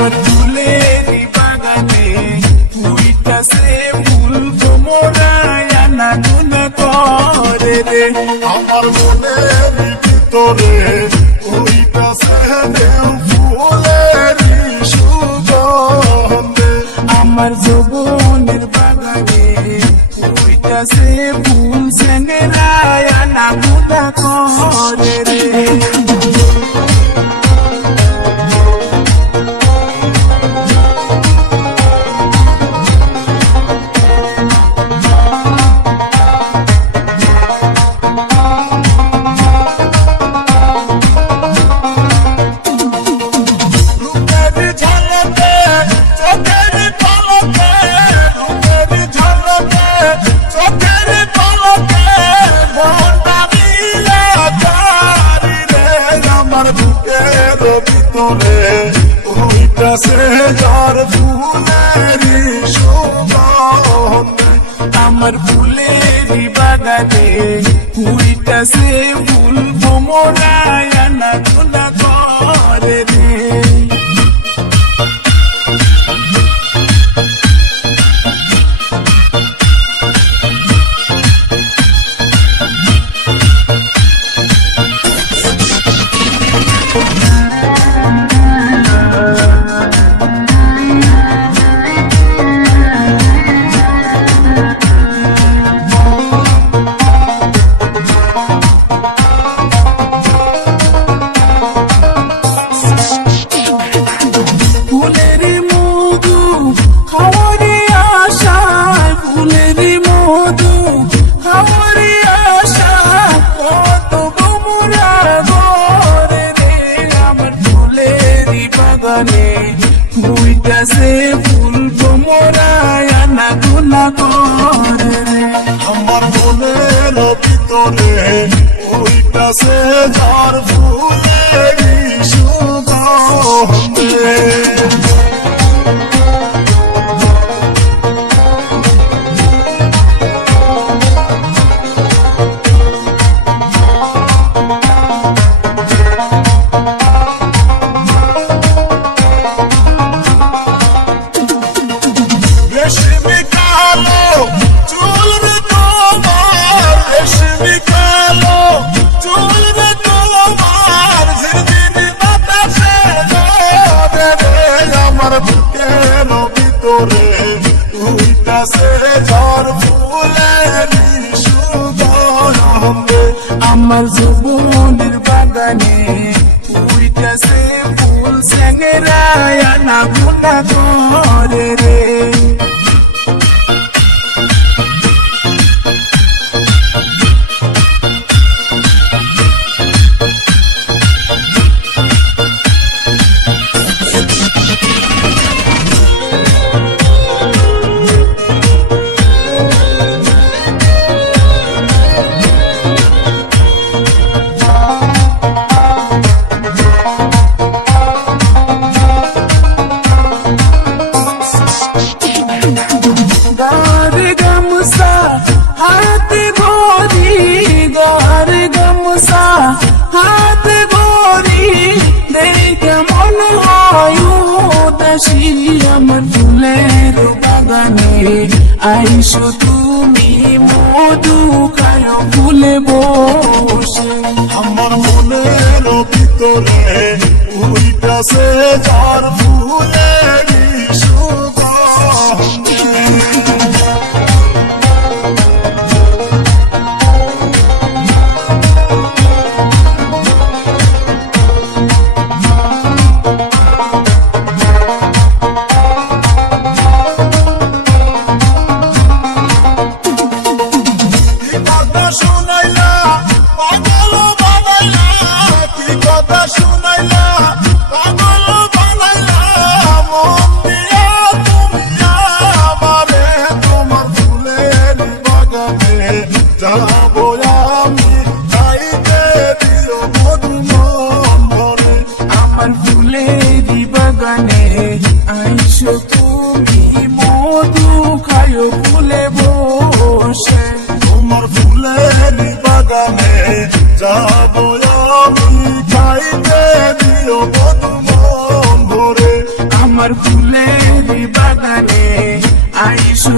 আমার ফুলেরই বাগানে ফুইতাছে ফুল ভ্রমরায় আনা গুনা করে রে। আমার মনের ভিতরে হইতাছে ঢেউ ফুলেরই সুগন্ধে। আমার যৌবনের বাগানে ফুইতাছে ফুল সেঙ্গেরায় আনা গুনা করে রে। ভিতরে হইতাছে ঝড় ফুলেরই সুগন্ধে। আমার ফুলেরই বাগানে ফুইতাছে ফুল ভ্রমরায় আনা গুনা করে রে। ফুলেরই মধু খাওয়ারই আশায়, ফুলেরই মধু খাওয়ারই আশায় কত ভ্রমরা ঘরে রে। আমার ফুলেরই বাগানে ফুইতাছে ফুল ভ্রমরায় আনা গুনা করে রে। আমার মনের ভিতরে হইতাছে ঝড় ফুলেরই সুগন্ধে। রেশমি কালো চুল রে তোমার, রেশমি কালো চুল রে তোমার, ঝিরঝিরি বাতাসে লড়ে রে। আমার বুকের ভিতরে হইতাছে ঝড় ফুলেরই সুগন্ধে। আমার যৌবনের বাগানে ফুইতাছে ফুল সেঙ্গেরায় আনা গুনা করে রে। গার গামছা হাতে ধরি, গার গামছা হাতে ধরি, দেখে মনে হয় উদাসী। আমার ফুলের বাগানে আইসো তুমি মধু খায় ফুলে বসে। আমার মনের ভিতরে হইতাছে ঝড় ফুলেরই সুগন্ধে। কি কথা শুনাইলা পাগল বানাইলা, কি কথা শুনাইলা পাগল বানাইলা, মন দিয়া তুমি আমারে। তোমার ফুলের বাগানে যাবো আমি, খাইতে দিও মধু মন ভরে। আমার ফুলেরই বাগানে আইসো তুমি মধু খায় ফুলে বসে। তোমার ফুলের বাগানে যাবো আমি, খাইতে দিও মধু মন ভরে। আমার ফুলের বাগানে আইসো